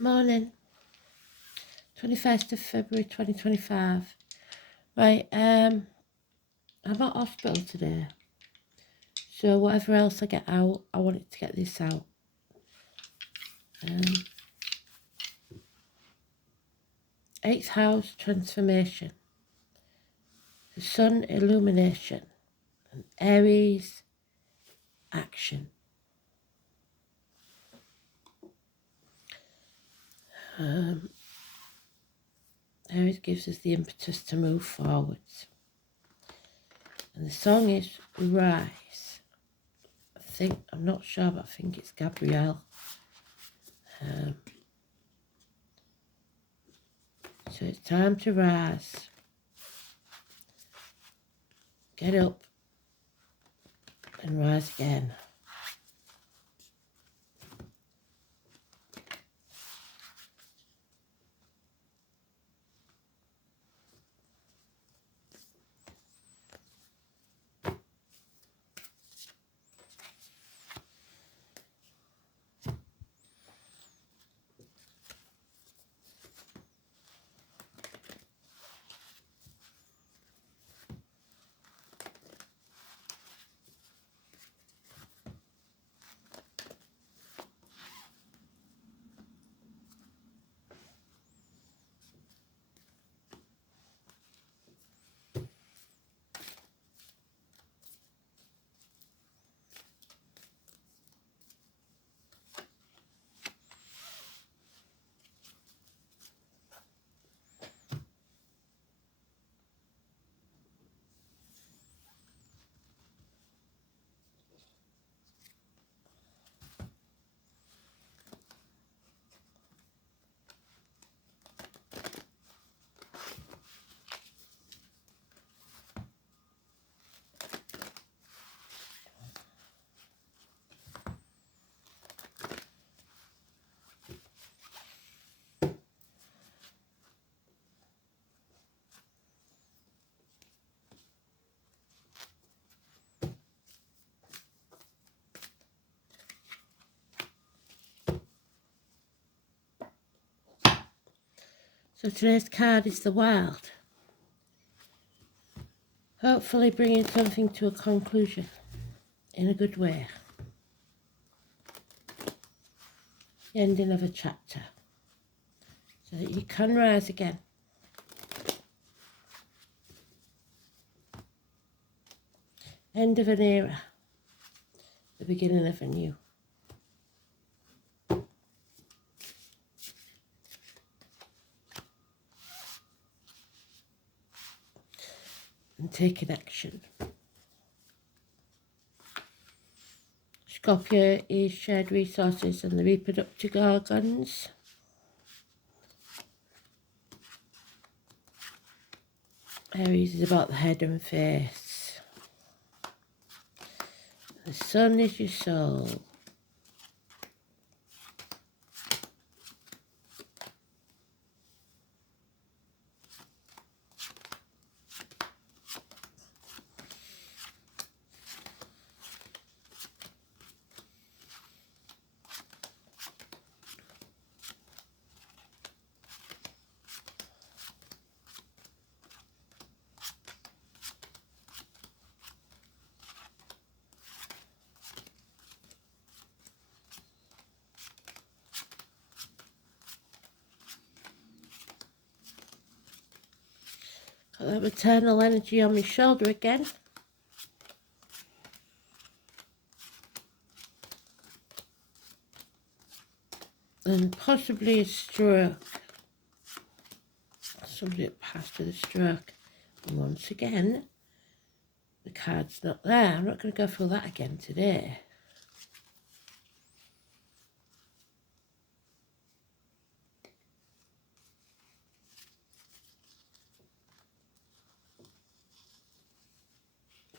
Morning, 21st of February 2025. Right, I'm at hospital today. So whatever else I get out, I wanted to get this out. 8th house transformation. The sun illumination. And Aries action. Aries gives us the impetus to move forwards. And the song is Rise. I'm not sure, but I think it's Gabrielle. So it's time to rise. Get up and rise again. So today's card is the Wild. Hopefully bringing something to a conclusion in a good way. The ending of a chapter. So that you can rise again. End of an era. The beginning of a new. And taking action. Scorpio is shared resources and the reproductive organs. Aries is about the head and face. The sun is your soul. Got that maternal energy on my shoulder again. And possibly a stroke. Somebody that passed with a stroke. And once again, the card's not there. I'm not going to go through that again today.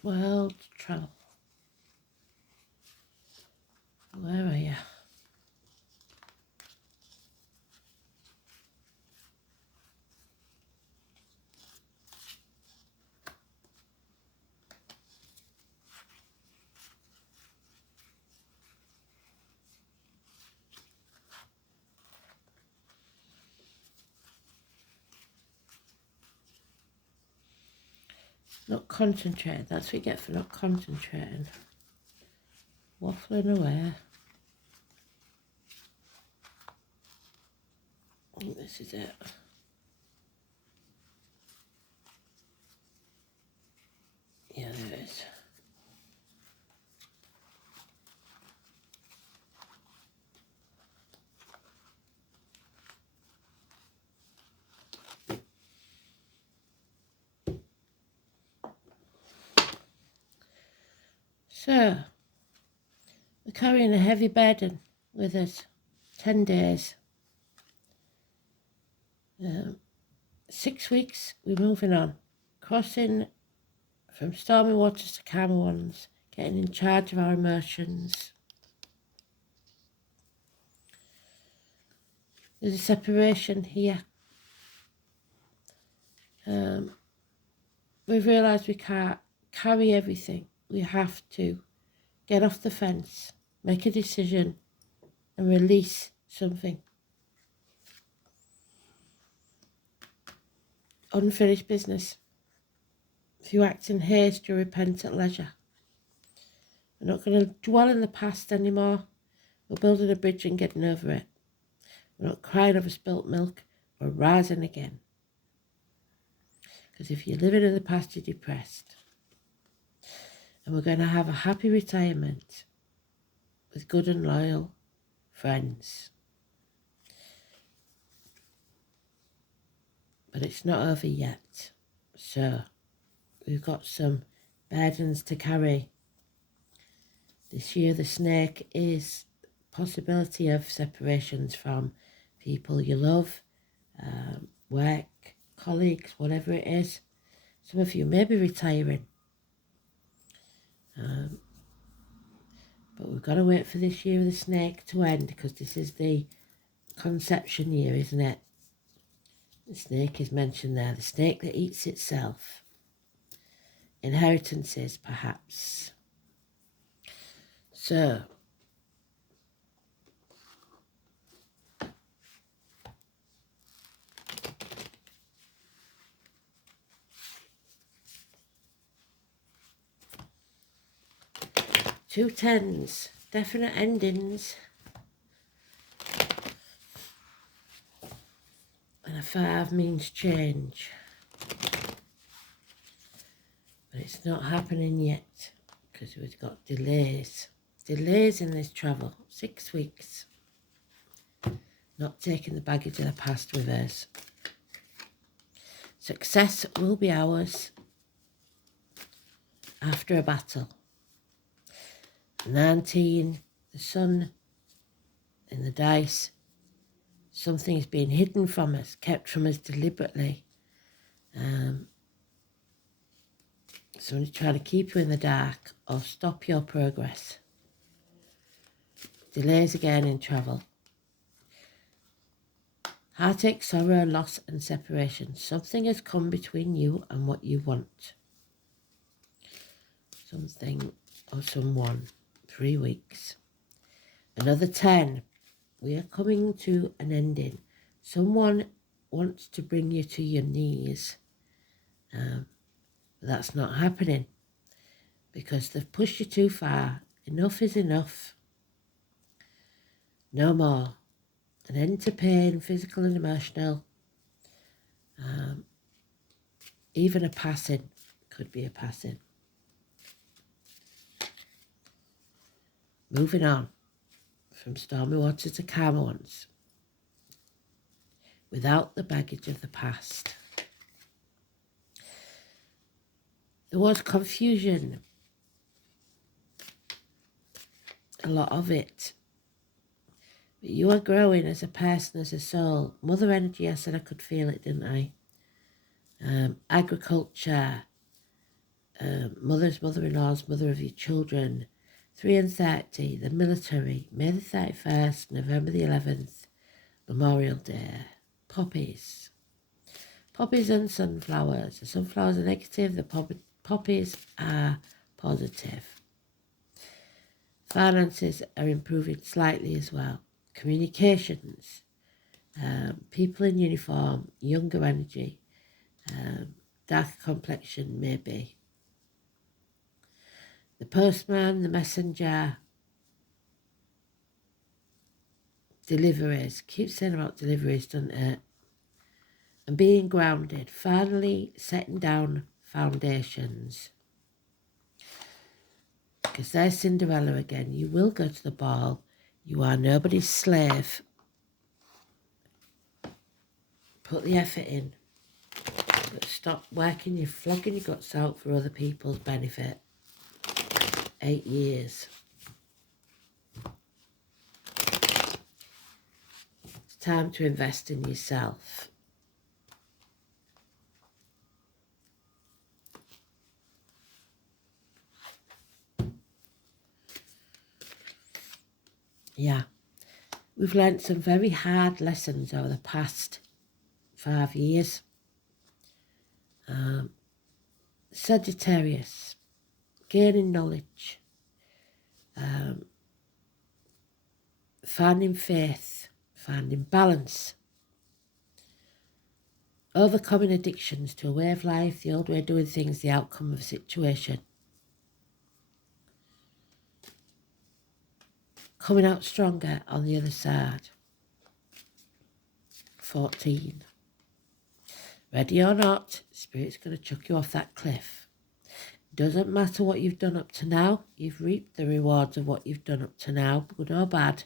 World travel. Where are you? Not concentrating. That's what you get for not concentrating. Waffling away. I think this is it. Yeah, there it is. So, we're carrying a heavy burden with us. 10 days. 6 weeks, we're moving on. Crossing from stormy waters to calmer ones. Getting in charge of our emotions. There's a separation here. We've realised we can't carry everything. We have to get off the fence, make a decision, and release something. Unfinished business. If you act in haste, you repent at leisure. We're not going to dwell in the past anymore. We're building a bridge and getting over it. We're not crying over spilt milk. We're rising again. Because if you're living in the past, you're depressed. And we're going to have a happy retirement with good and loyal friends. But it's not over yet. So we've got some burdens to carry. This year the snake is possibility of separations from people you love, work, colleagues, whatever it is. Some of you may be retiring. But we've got to wait for this year of the snake to end, because this is the conception year, isn't it? The snake is mentioned there. The snake that eats itself. Inheritances, perhaps. So, two tens, definite endings. And a 5 means change. But it's not happening yet, because we've got delays. Delays in this travel. 6 weeks. Not taking the baggage of the past with us. Success will be ours after a battle. 19, the sun in the dice. Something's being hidden from us, kept from us deliberately. Somebody's trying to keep you in the dark or stop your progress. Delays again in travel. Heartache, sorrow, loss and separation. Something has come between you and what you want. Something or someone. 3 weeks. Another 10. We are coming to an ending. Someone wants to bring you to your knees. But that's not happening, because they've pushed you too far. Enough is enough. No more. An end to pain, physical and emotional. Even a passing could be a passing. Moving on from stormy waters to calmer ones, without the baggage of the past. There was confusion, a lot of it. But you are growing as a person, as a soul. Mother energy, I said I could feel it, didn't I? Agriculture, mother's mother-in-law's mother of your children. 3 and 30, the military, May the 31st, November the 11th, Memorial Day. Poppies. Poppies and sunflowers. The sunflowers are negative, the poppies are positive. Finances are improving slightly as well. Communications. People in uniform, younger energy. darker complexion, maybe. The postman, the messenger, deliveries. Keep saying about deliveries, doesn't it? And being grounded, finally setting down foundations. Because there's Cinderella again. You will go to the ball. You are nobody's slave. Put the effort in. But stop working, you're flogging your guts out for other people's benefit. 8 years. It's time to invest in yourself. Yeah. We've learnt some very hard lessons over the past 5 years. Sagittarius, gaining knowledge, finding faith, finding balance, overcoming addictions to a way of life, the old way of doing things, the outcome of a situation. Coming out stronger on the other side. 14. Ready or not, Spirit's going to chuck you off that cliff. Doesn't matter what you've done up to now. You've reaped the rewards of what you've done up to now, good or bad.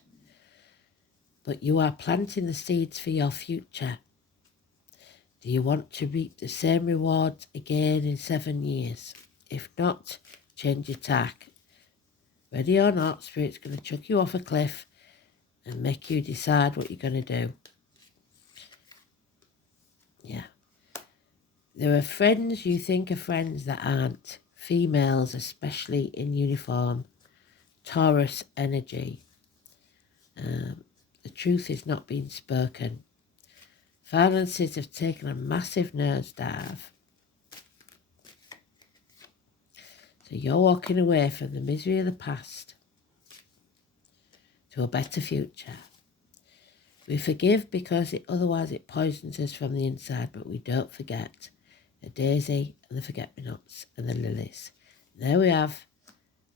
But you are planting the seeds for your future. Do you want to reap the same rewards again in 7 years? If not, change your tack. Ready or not, Spirit's going to chuck you off a cliff and make you decide what you're going to do. Yeah. There are friends you think are friends that aren't. Females, especially in uniform. Taurus energy. The truth is not being spoken. Finances have taken a massive nosedive. So you're walking away from the misery of the past to a better future. We forgive because otherwise it poisons us from the inside, but we don't forget the daisy and the forget-me-nots and the lilies. There we have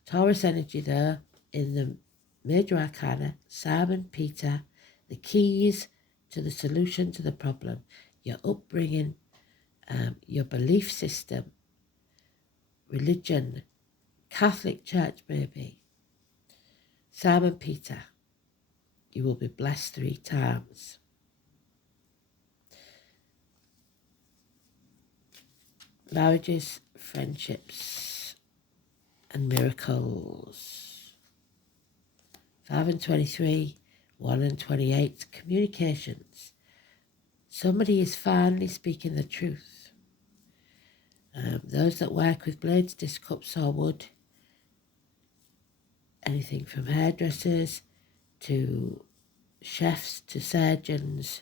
Taurus energy there in the major arcana, Simon, Peter, the keys to the solution to the problem, your upbringing, your belief system, religion, Catholic Church maybe. Simon Peter, you will be blessed 3 times. Marriages, friendships, and miracles. 5 and 23, 1 and 28, communications. Somebody is finally speaking the truth. Those that work with blades, disc cups or wood, anything from hairdressers to chefs to surgeons,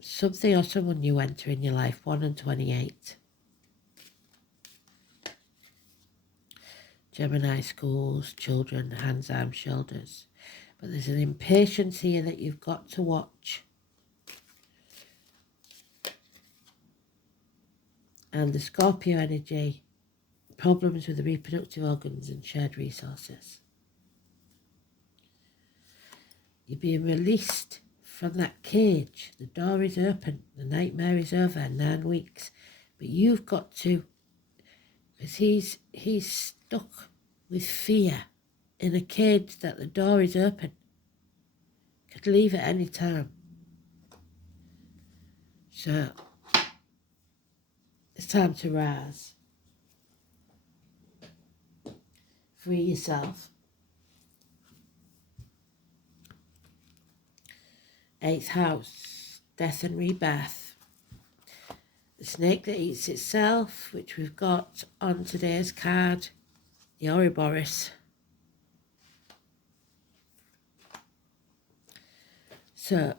something or someone new enter in your life. 1 and 28. Gemini, schools, children, hands, arms, shoulders. But there's an impatience here that you've got to watch. And the Scorpio energy, problems with the reproductive organs and shared resources. You're being released from that cage. The door is open. The nightmare is over. 9 weeks. But you've got to, because he's stuck with fear in a cage that the door is open. Could leave at any time. So it's time to rise. Free yourself. 8th house, death and rebirth. The snake that eats itself, which we've got on today's card, the Ouroboros. So,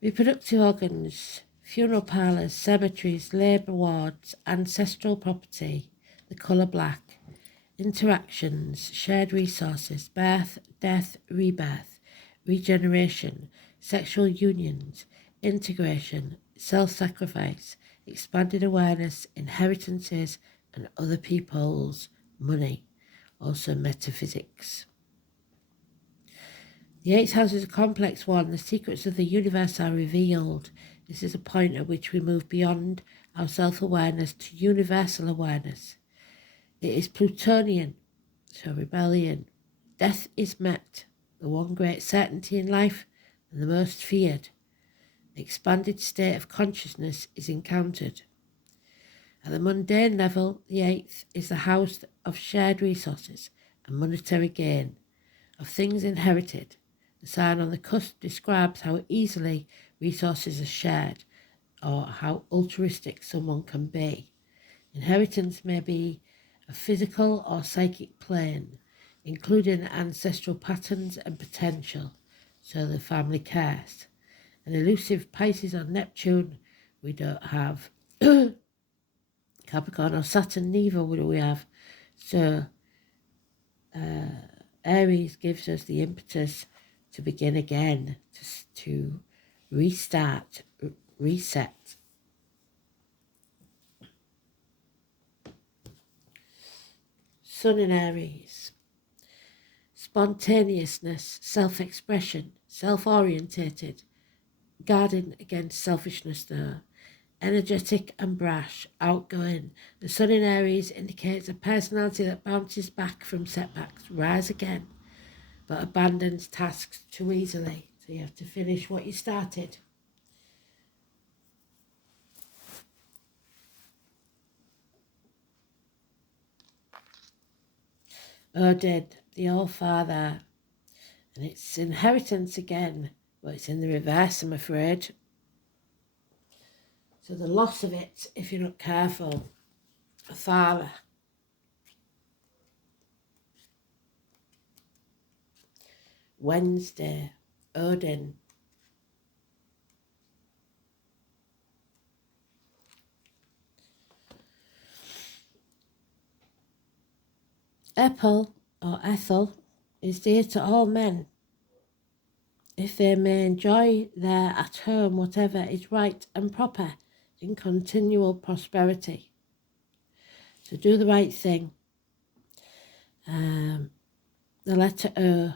reproductive organs, funeral parlours, cemeteries, labour wards, ancestral property, the colour black, interactions, shared resources, birth, death, rebirth, regeneration, sexual unions, integration, self-sacrifice, expanded awareness, inheritances, and other people's money. Also metaphysics. The eighth house is a complex one. The secrets of the universe are revealed. This is a point at which we move beyond our self-awareness to universal awareness. It is Plutonian, so rebellion. Death is met, the one great certainty in life and the most feared. The expanded state of consciousness is encountered. At the mundane level, the eighth is the house of shared resources and monetary gain, of things inherited. The sign on the cusp describes how easily resources are shared or how altruistic someone can be. Inheritance may be a physical or psychic plane, including ancestral patterns and potential, so the family cares. An elusive Pisces or Neptune we don't have. Capricorn or Saturn, neither would we have. So Aries gives us the impetus to begin again, to restart, reset. Sun in Aries. Spontaneousness, self-expression, self-orientated, guarding against selfishness though. Energetic and brash, outgoing. The Sun in Aries indicates a personality that bounces back from setbacks, rise again, but abandons tasks too easily. So you have to finish what you started. Odin, the All-Father, and it's inheritance again, but it's in the reverse, I'm afraid. So the loss of it, if you're not careful, a father. Wednesday, Odin. Ethel, or Ethel, is dear to all men. If they may enjoy their at home whatever is right and proper in continual prosperity. So do the right thing. The letter O.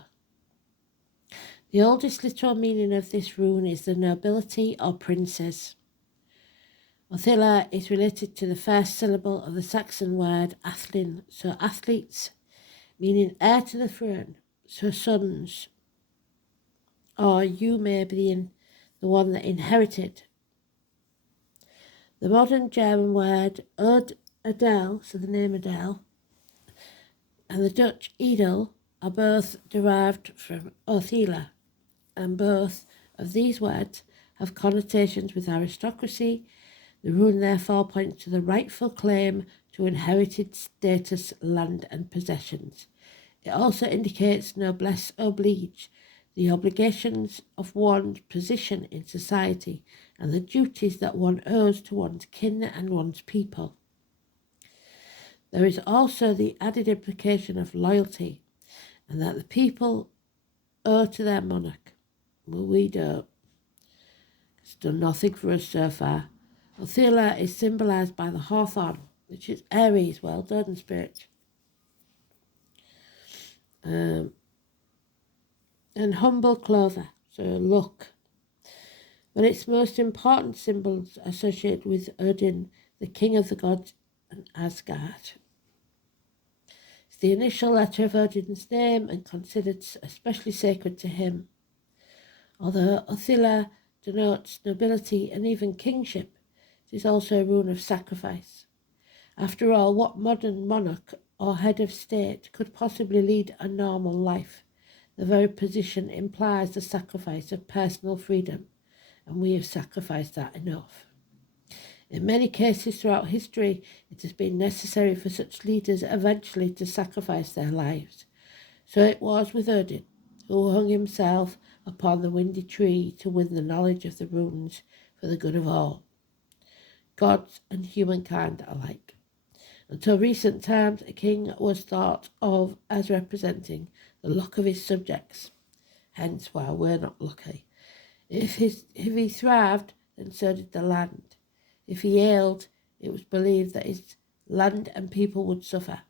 The oldest literal meaning of this rune is the nobility or princes. Othila is related to the first syllable of the Saxon word athlin, so athletes, meaning heir to the throne, so sons. Or you may be the one that inherited. The modern German word Adele, so the name Adele, and the Dutch Edel are both derived from Othila, and both of these words have connotations with aristocracy. The rune therefore points to the rightful claim to inherited status, land and possessions. It also indicates noblesse oblige, the obligations of one's position in society and the duties that one owes to one's kin and one's people. There is also the added implication of loyalty and that the people owe to their monarch. Well, we don't. It's done nothing for us so far. Othila is symbolised by the hawthorn, which is Aries, well done, spirit. And humble clover, so luck. But its most important symbols associated with Odin, the king of the gods, and Asgard. It's the initial letter of Odin's name and considered especially sacred to him. Although Othila denotes nobility and even kingship, it is also a rune of sacrifice. After all, what modern monarch or head of state could possibly lead a normal life? The very position implies the sacrifice of personal freedom, and we have sacrificed that enough. In many cases throughout history, it has been necessary for such leaders eventually to sacrifice their lives. So it was with Odin, who hung himself upon the windy tree to win the knowledge of the runes for the good of all, gods and humankind alike. Until recent times, a king was thought of as representing the luck of his subjects. Hence why we're not lucky. If he thrived, then so did the land. If he ailed, it was believed that his land and people would suffer.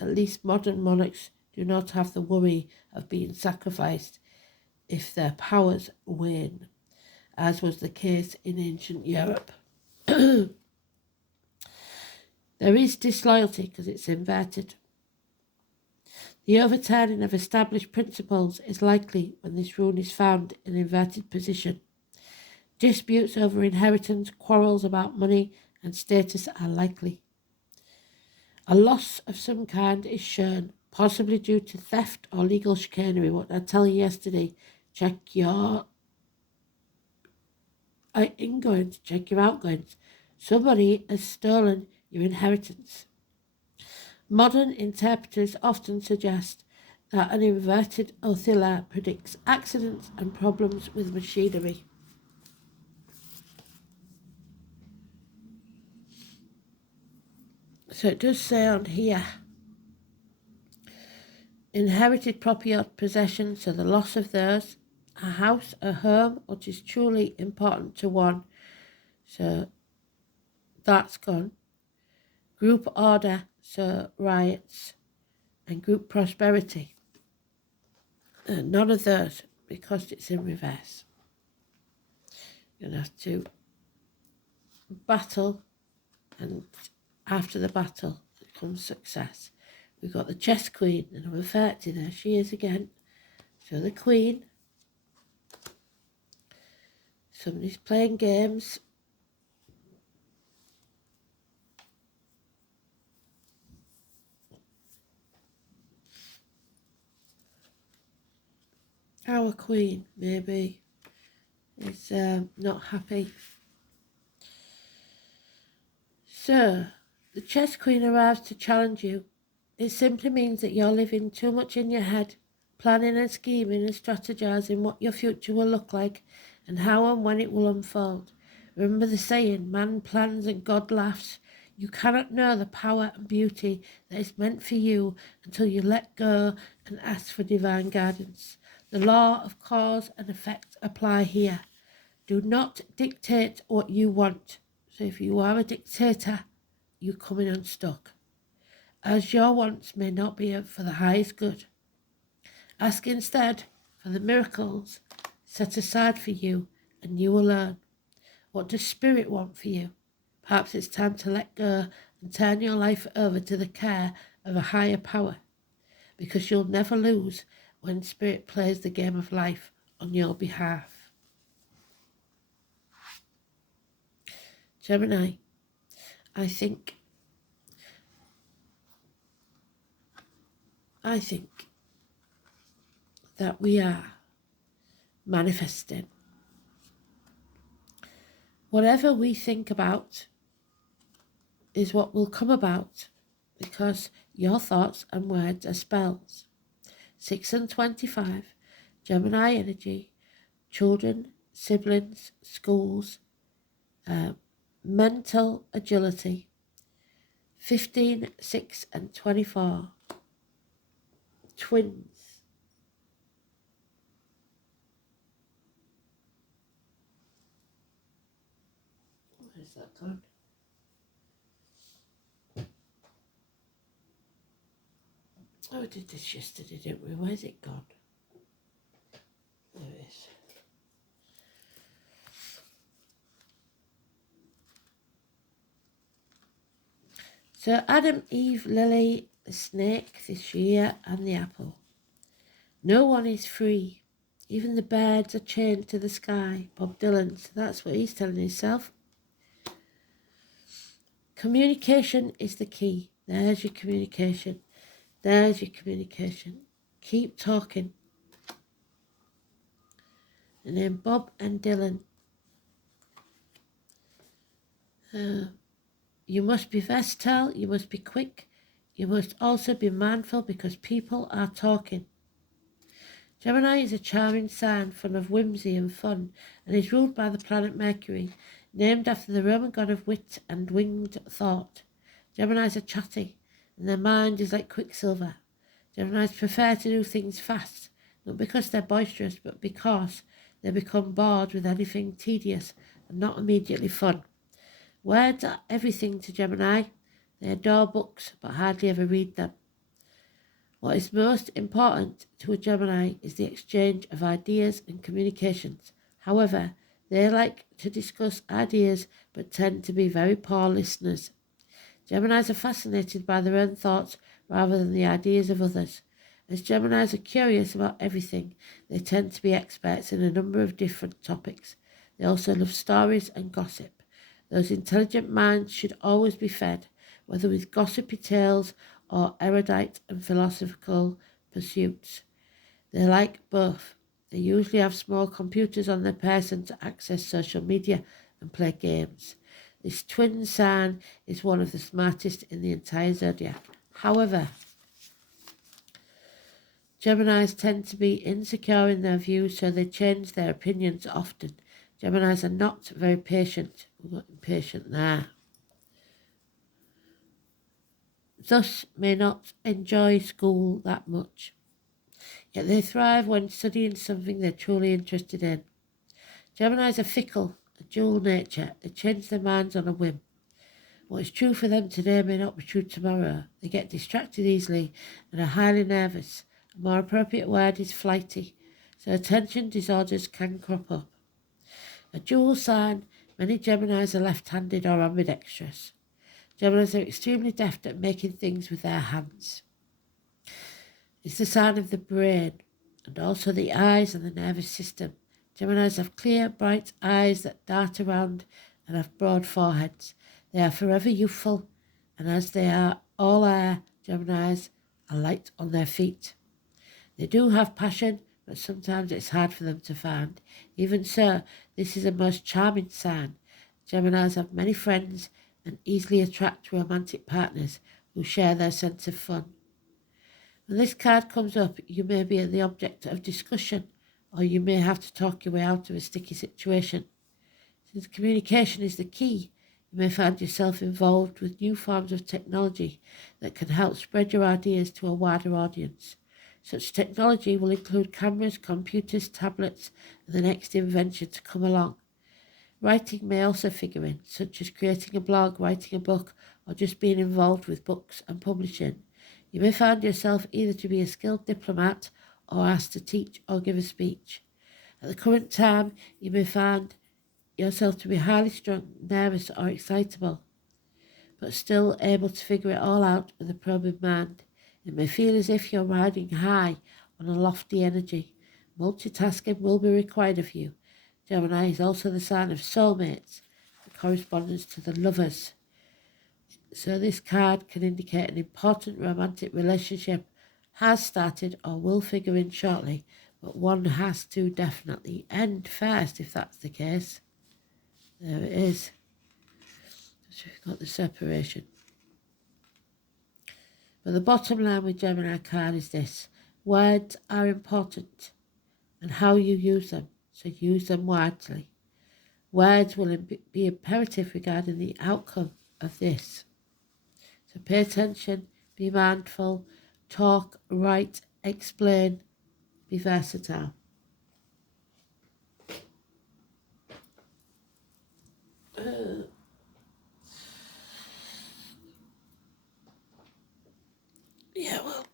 At least modern monarchs do not have the worry of being sacrificed if their powers wane, as was the case in ancient Europe. There is disloyalty because it's inverted. The overturning of established principles is likely when this rune is found in inverted position. Disputes over inheritance, quarrels about money and status are likely. A loss of some kind is shown, possibly due to theft or legal chicanery. What I tell you yesterday, check your ingoings, check your outgoings. Somebody has stolen your inheritance. Modern interpreters often suggest that an inverted oscilla predicts accidents and problems with machinery. So it does say on here, inherited property or possession, so the loss of those, a house, a home, which is truly important to one, so that's gone. Group order, so riots, and group prosperity. None of those, because it's in reverse. You're going to have to battle, and after the battle comes success. We've got the chess queen, the number 30, there she is again. So the queen, somebody's playing games. Our queen, maybe, is not happy. So, the chess queen arrives to challenge you. It simply means that you're living too much in your head, planning and scheming and strategizing what your future will look like and how and when it will unfold. Remember the saying, man plans and God laughs. You cannot know the power and beauty that is meant for you until you let go and ask for divine guidance. The law of cause and effect apply here. Do not dictate what you want. So if you are a dictator, you come in unstuck, as your wants may not be for the highest good. Ask instead for the miracles set aside for you and you alone. What does Spirit want for you? Perhaps it's time to let go and turn your life over to the care of a higher power, because you'll never lose when Spirit plays the game of life on your behalf. Gemini, I think that we are manifesting. Whatever we think about is what will come about, because your thoughts and words are spells. 6 and 25, Gemini energy, children, siblings, schools, mental agility. 15, 6 and 24, twins. Where's that gone? Oh, we did this yesterday, didn't we? Where's it gone? There it is. So Adam, Eve, Lily, the snake, the shear and the apple. No one is free. Even the birds are chained to the sky. Bob Dylan, so that's what he's telling himself. Communication is the key. There's your communication. There's your communication. Keep talking. And then Bob and Dylan. You must be versatile, you must be quick, you must also be mindful because people are talking. Gemini is a charming sign full of whimsy and fun and is ruled by the planet Mercury, named after the Roman god of wit and winged thought. Geminis are chatty and their mind is like quicksilver. Geminis prefer to do things fast, not because they're boisterous but because They become bored with anything tedious and not immediately fun. Words are everything to Gemini. They adore books but hardly ever read them. What is most important to a Gemini is the exchange of ideas and communications. However, they like to discuss ideas but tend to be very poor listeners. Geminis are fascinated by their own thoughts rather than the ideas of others. As Geminis are curious about everything, they tend to be experts in a number of different topics. They also love stories and gossip. Those intelligent minds should always be fed, whether with gossipy tales or erudite and philosophical pursuits. They like both. They usually have small computers on their person to access social media and play games. This twin sign is one of the smartest in the entire zodiac. However, Geminis tend to be insecure in their views, so they change their opinions often. Geminis are not very patient. We've got impatient there. Thus may not enjoy school that much. Yet they thrive when studying something they're truly interested in. Geminis are fickle, a dual nature. They change their minds on a whim. What is true for them today may not be true tomorrow. They get distracted easily and are highly nervous. A more appropriate word is flighty, so attention disorders can crop up. A dual sign, many Geminis are left-handed or ambidextrous. Geminis are extremely deft at making things with their hands. It's the sign of the brain and also the eyes and the nervous system. Geminis have clear, bright eyes that dart around and have broad foreheads. They are forever youthful, and as they all are, Geminis are light on their feet. They do have passion, but sometimes it's hard for them to find. Even so, this is a most charming sign. Geminis have many friends and easily attract romantic partners who share their sense of fun. When this card comes up, you may be the object of discussion, or you may have to talk your way out of a sticky situation. Since communication is the key, you may find yourself involved with new forms of technology that can help spread your ideas to a wider audience. Such technology will include cameras, computers, tablets, and the next invention to come along. Writing may also figure in, such as creating a blog, writing a book, or just being involved with books and publishing. You may find yourself either to be a skilled diplomat or asked to teach or give a speech. At the current time, you may find yourself to be highly strung, nervous or excitable, but still able to figure it all out with a probing mind. It may feel as if you're riding high on a lofty energy. Multitasking will be required of you. Gemini is also the sign of soulmates, the correspondence to the lovers. So this card can indicate an important romantic relationship has started or will figure in shortly, but one has to definitely end first if that's the case. There it is. So we've got the separation. But the bottom line with Gemini card is this. Words are important and how you use them, so use them wisely. Words will be imperative regarding the outcome of this. So pay attention, be mindful, talk, write, explain, be versatile. Yeah, well,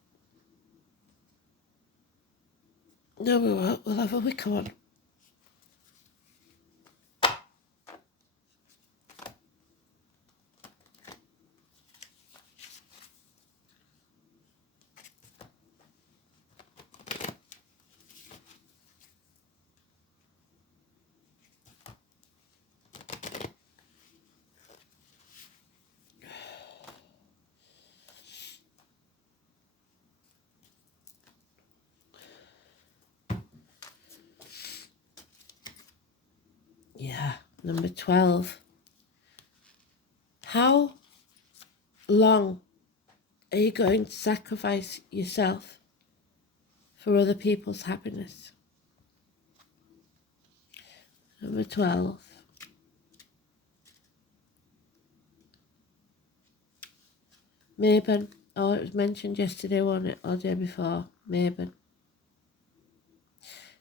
no, we won't. We'll have a wicker one. Yeah, number 12. How long are you going to sacrifice yourself for other people's happiness? Number 12. Mabon. Oh, it was mentioned yesterday, wasn't it? Or the day before. Mabon.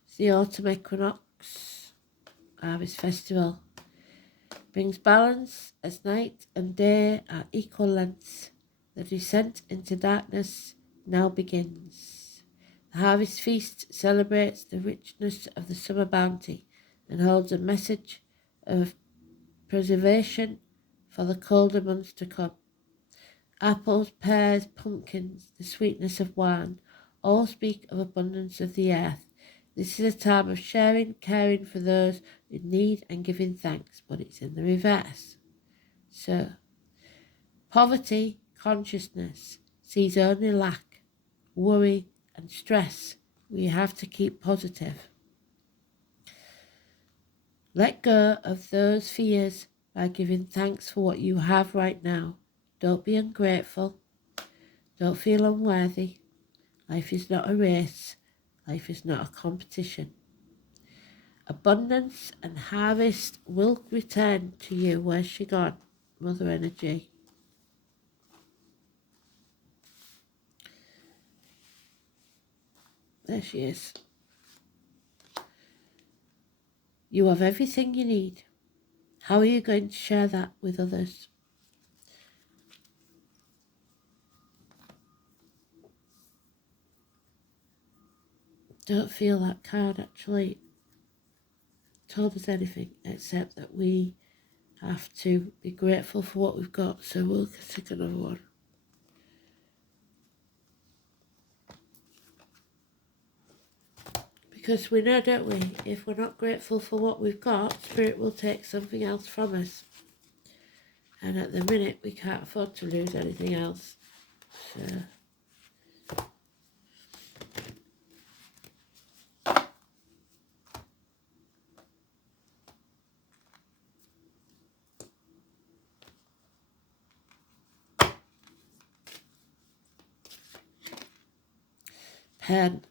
It's the autumn equinox. equinox, harvest festival. Brings balance as night and day are equal lengths. The descent into darkness now begins. The harvest feast celebrates the richness of the summer bounty and holds a message of preservation for the colder months to come. Apples, pears, pumpkins, the sweetness of wine, all speak of abundance of the earth. This is a time of sharing, caring for those in need and giving thanks, but it's in the reverse. So, poverty consciousness sees only lack, worry and stress. We have to keep positive. Let go of those fears by giving thanks for what you have right now. Don't be ungrateful. Don't feel unworthy. Life is not a race. Life is not a competition. Abundance and harvest will return to you. Where's she gone? Mother energy. There she is. You have everything you need. How are you going to share that with others? Don't feel that card actually told us anything except that we have to be grateful for what we've got. So we'll take another one. Because we know, don't we, if we're not grateful for what we've got, Spirit will take something else from us. And at the minute, we can't afford to lose anything else. So, pen.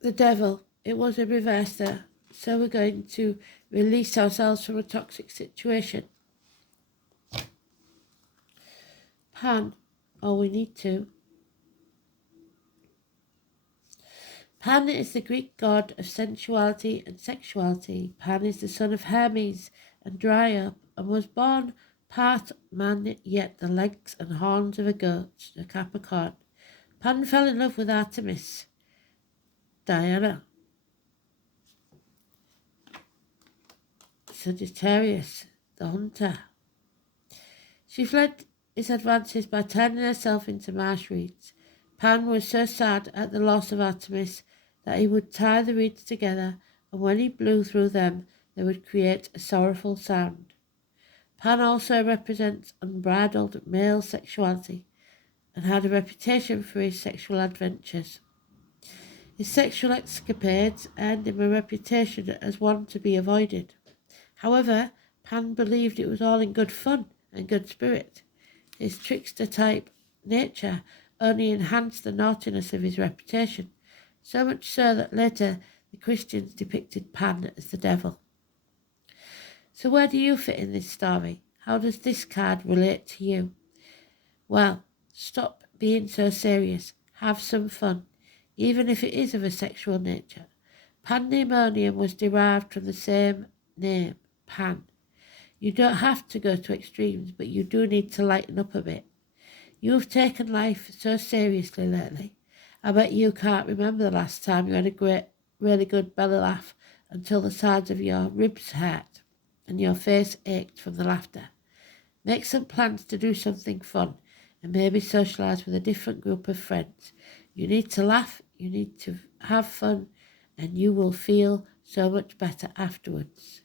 The devil. It was a reverser. So we're going to release ourselves from a toxic situation. Pan. Oh, we need to. Pan is the Greek god of sensuality and sexuality. Pan is the son of Hermes and Dryope and was born part man, yet the legs and horns of a goat, a Capricorn. Pan fell in love with Artemis, Diana. Sagittarius, the hunter. She fled his advances by turning herself into marsh reeds. Pan was so sad at the loss of Artemis that he would tie the reeds together, and when he blew through them, they would create a sorrowful sound. Pan also represents unbridled male sexuality and had a reputation for his sexual adventures. His sexual escapades earned him a reputation as one to be avoided. However, Pan believed it was all in good fun and good spirit. His trickster-type nature only enhanced the naughtiness of his reputation, so much so that later the Christians depicted Pan as the devil. So where do you fit in this story? How does this card relate to you? Well, stop being so serious. Have some fun, even if it is of a sexual nature. Pandemonium was derived from the same name, Pan. You don't have to go to extremes, but you do need to lighten up a bit. You've taken life so seriously lately. I bet you can't remember the last time you had a really good belly laugh until the sides of your ribs hurt and your face ached from the laughter. Make some plans to do something fun and maybe socialise with a different group of friends. You need to laugh, you need to have fun, and you will feel so much better afterwards.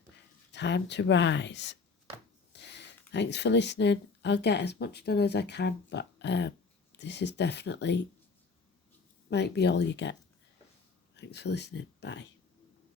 Time to rise. Thanks for listening. I'll get as much done as I can, but this is definitely might be all you get. Thanks for listening. Bye.